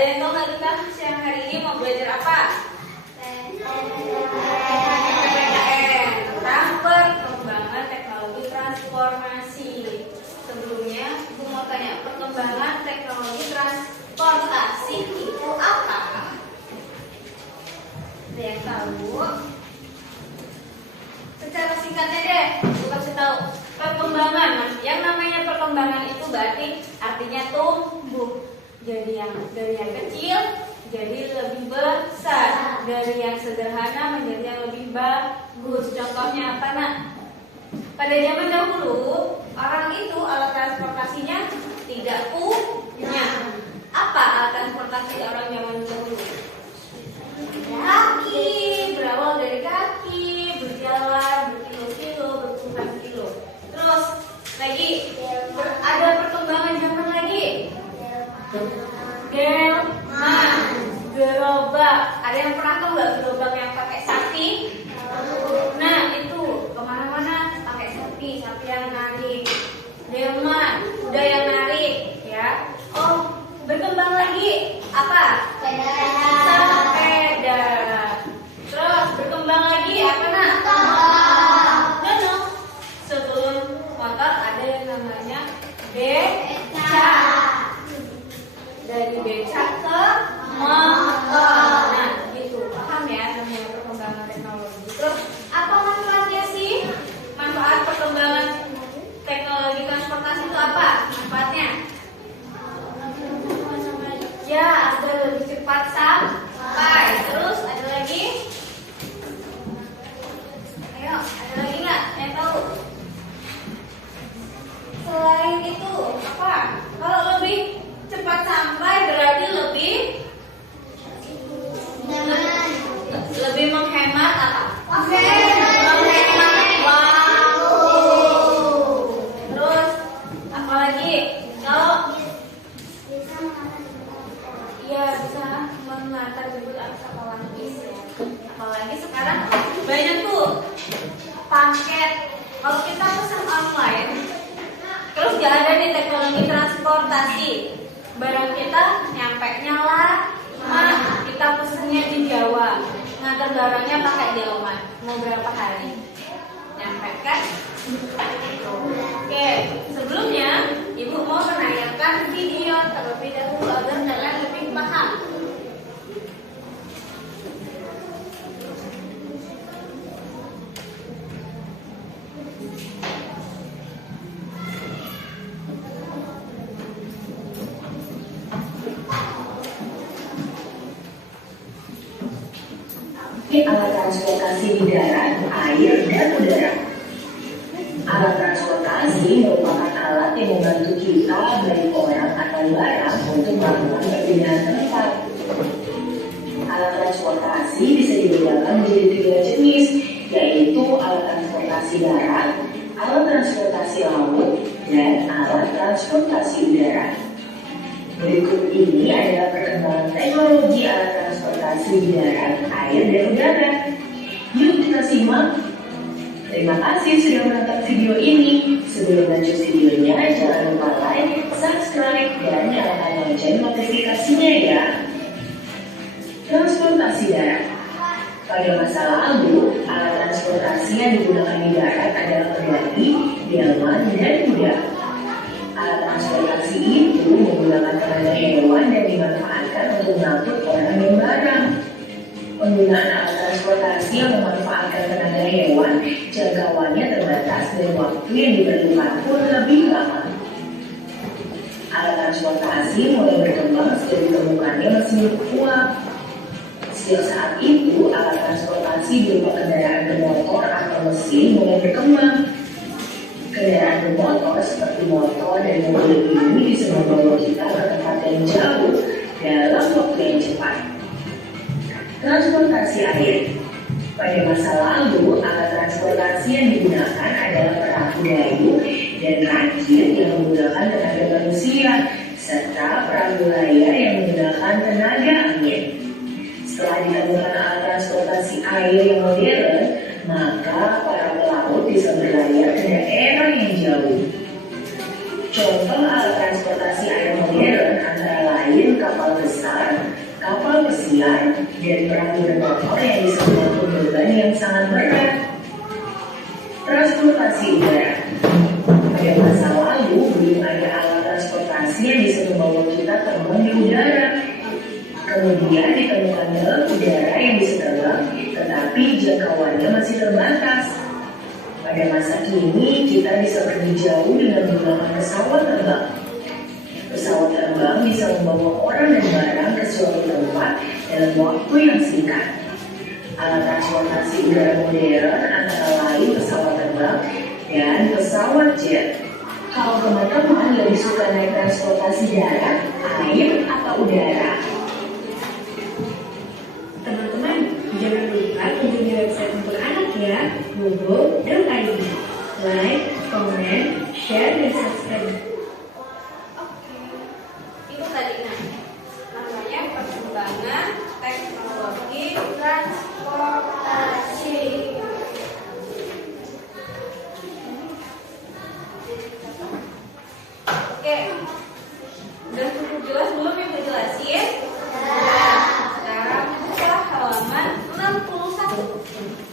yang tahu nggak kita siang hari ini mau belajar apa? PPKN tentang perkembangan teknologi transformasi. Sebelumnya, Ibu mau tanya, perkembangan teknologi transportasi itu apa? Ada yang tahu? Secara singkatnya deh, Ibu kasih tahu. Perkembangan, yang namanya perkembangan itu berarti artinya tumbuh. Dari yang kecil jadi lebih besar, dari yang sederhana menjadi yang lebih bagus. Contohnya apa, Nak? Pada zaman dahulu orang itu alat transportasinya tidak punya. Apa alat transportasi orang zaman dahulu? Kaki, berawal dari kaki, berjalan berkilo-kilo, berpuluhan kilo. Terus lagi ada perkembangan zaman lagi. Delman, gerobak. Ada yang pernah tahu nggak gerobak yang pakai sapi? Nah itu kemana-mana pakai sapi yang narik. Delman, udah yang narik, ya. Oh, berkembang lagi apa? Sepeda. Terus berkembang lagi apa, Nak? No. Sebelum motor ada yang namanya beca. Dari becak ke motor. Nah, gitu. Paham ya namanya perkembangan teknologi. Terus apa manfaatnya sih? Manfaat perkembangan teknologi transportasi itu apa? Manfaatnya? Ya, agar lebih cepat sampai. Terus ada lagi? Ayo, ada lagi nggak yang tahu? Selain itu apa? Kalau lebih cepat sampai berarti lebih menghemat apa? Menghemat waktu. Terus apalagi? Kalau iya bisa mengantar jemput apalagi ya. Apalagi sekarang banyak tuh paket. Kalau kita pesan online, terus gak ada nih teknologi transportasi. Barang kita nyampe-nya lama, kita pesennya di Jawa, ngantar barangnya pakai delman. Mau berapa hari? Nyampe kan? Oke, sebelumnya Ibu mau menayangkan video terlebih dahulu agar kalian lebih paham. Alat transportasi di darat, air, dan udara. Alat transportasi merupakan alat yang membantu kita, baik orang atau barang, untuk melakukan perpindahan tempat. Alat transportasi bisa dibedakan menjadi 3 jenis, yaitu alat transportasi darat, alat transportasi laut, dan alat transportasi udara. Berikut ini adalah perkembangan teknologi alat transportasi di darat, air, dan udara. Yuk kita simak. Terima kasih sudah menonton video ini. Sebelum lanjut videonya, jangan lupa like, subscribe, dan nyalakan lonceng notifikasinya ya. Transportasi darat. Pada masa lalu, alat transportasi yang digunakan di darat adalah kendali, delman, dan kuda. Alat transportasi itu menggunakan tenaga hewan dan dimanfaatkan untuk mengangkut orang dan barang. Penggunaan alat transportasi yang memanfaatkan tenaga hewan, jangkauannya terbatas dan waktu yang diperlukan pun lebih lama. Alat transportasi mulai berkembang sejak ditemukannya mesin uap. Sejak saat itu, alat transportasi berupa kendaraan bermotor atau mesin mulai berkembang. Kendaraan bermotor seperti motor dan mobil ini bisa membawa kita ke tempat yang jauh dalam waktu yang cepat. Transportasi air. Pada masa lalu, alat transportasi yang digunakan adalah perahu dayung dan rakit yang menggunakan tenaga manusia, serta perahu layar yang menggunakan tenaga angin. Setelah ditemukan alat transportasi air yang modern, maka para pelaut bisa berlayar ke daerah yang jauh. Contoh alat transportasi air modern antara lain kapal besar, liar dan peraturan motor yang bisa mengangkut beban yang sangat berat. Transportasi udara. Pada masa lalu, belum ada alat transportasi yang bisa membawa kita terbang di udara. Kemudian ditemukan udara yang bisa terbang, tetapi jangkauannya masih terbatas. Pada masa kini, kita bisa pergi jauh dengan menggunakan pesawat terbang. Pesawat terbang bisa membawa orang dan barang ke suatu tempat dalam waktu yang singkat. Alat transportasi udara modern antara lain pesawat terbang dan pesawat jet. Kalau teman-teman lebih suka naik transportasi darat, air, atau udara? Teman-teman, jangan lupa kunjungi website untuk anak ya, google.id. Like, comment, share, dan subscribe. Oke, itu tadi namanya perkembangan teknologi transportasi. Oke, udah cukup jelas belum yang dijelasin? Sekarang buka halaman 61.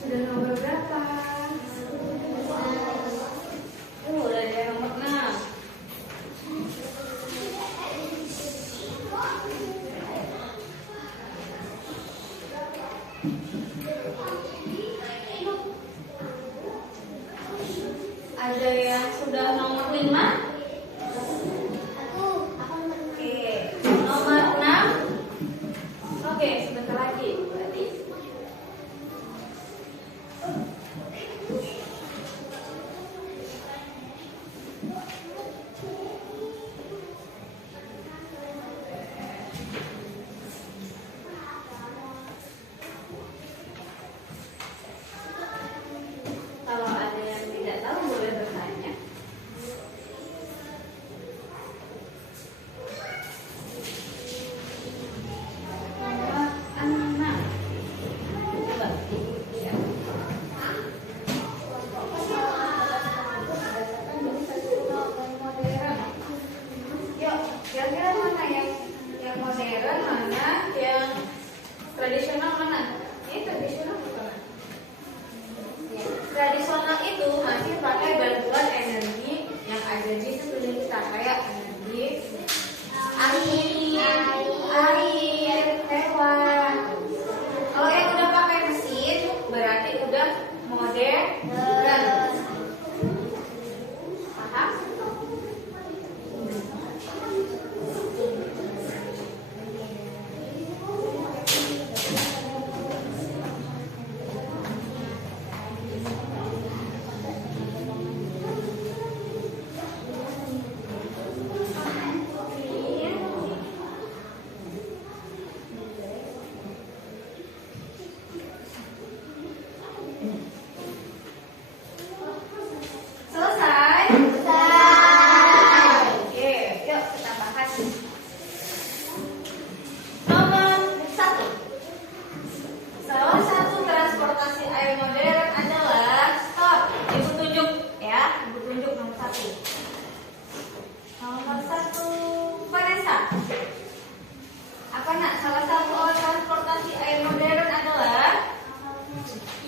Sudah nomor berapa? Udah di nomor 6. Ada yang sudah nomor 5? Oke, nomor 6. Oke, sebentar lagi berarti.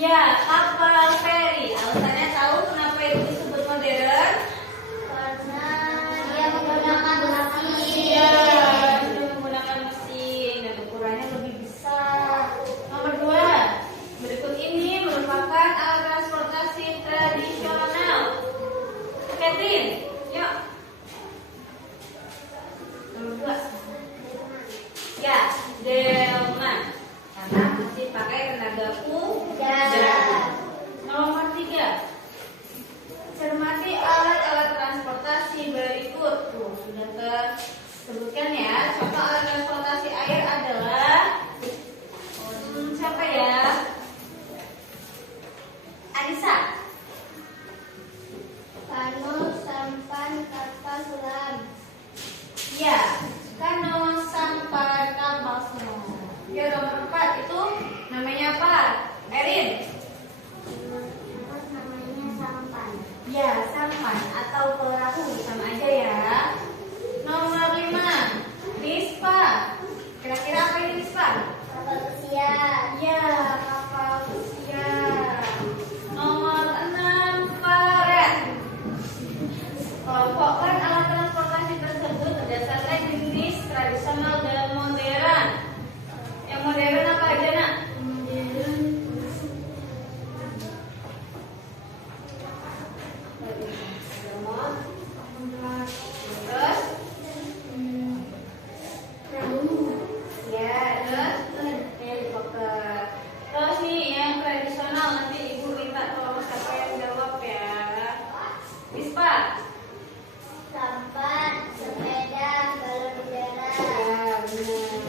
Ya, kapal feri. Alasannya tahu kenapa itu disebut modern? Karena dia menggunakan mesin. Ya, sudah menggunakan mesin dan ukurannya lebih besar. Nomor 2, berikut ini merupakan alat transportasi tradisional. Catherine, yuk. Nomor 2. Ya, delman. Karena masih pakai tenaga kuda. Nomor 3. Cermati alat-alat transportasi berikut. Tuh, sudah tersebutkan ya. Contoh alat transportasi air adalah siapa ya? Anissa. Kano, sampan, kapal selam. Ya, kano, sampan, kapal selam. Ya, nomor 4 itu namanya apa? Erin. Namanya sampan. Ya, sampan atau perahu sama aja ya. Nomor 5, Dispa. Kira-kira apa ini Dispa? Kapal pesiar. Ya, kapal pesiar. Nomor 6, karet. Kelompokkan alat transportasi tersebut berdasarkan jenis tradisional dan modern. Yang modern apa aja nak? Terus? Ya, terus helikopter. Terus nih yang tradisional, nanti ibu minta tolong siapa yang jawab ya. Bispa. Sampan, sepeda, balon udara. Ya, benar.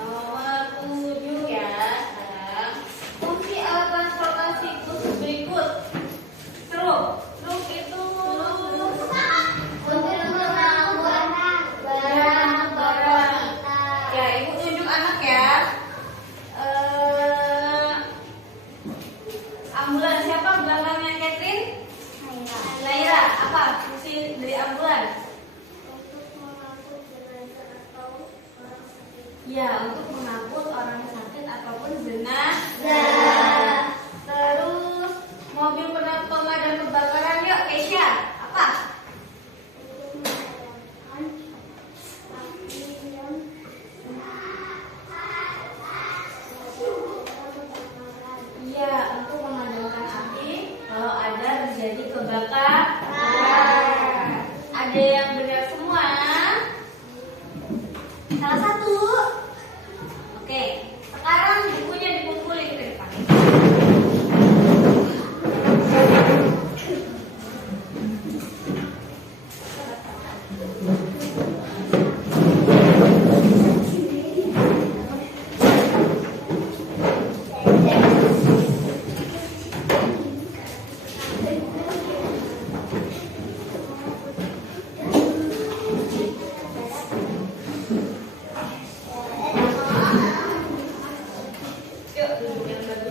Nomor 7 ya. Sekarang fungsi alat transportasi khusus berikut. Truk. Truk itu Untuk mengangkut barang-barang kita. ya, ibu tunjuk anak ya. Ambulans siapa belakangnya Catherine? Laira. Apa fungsi dari ambulans? Untuk mengangkut jenazah atau orang sakit. Ya, untuk mengangkut orang sakit ataupun jenazah. Ya. Terus mobil pemadam kebakaran, yuk Keisha. Apa? Untuk memadamkan api yang kebakaran. Iya, untuk memadamkan api kalau ada terjadi kebakaran. Ada yang benar semua? Salah satu. Oke, sekarang bukunya dikumpulin ke depan. Yuk, duduk yang bagus.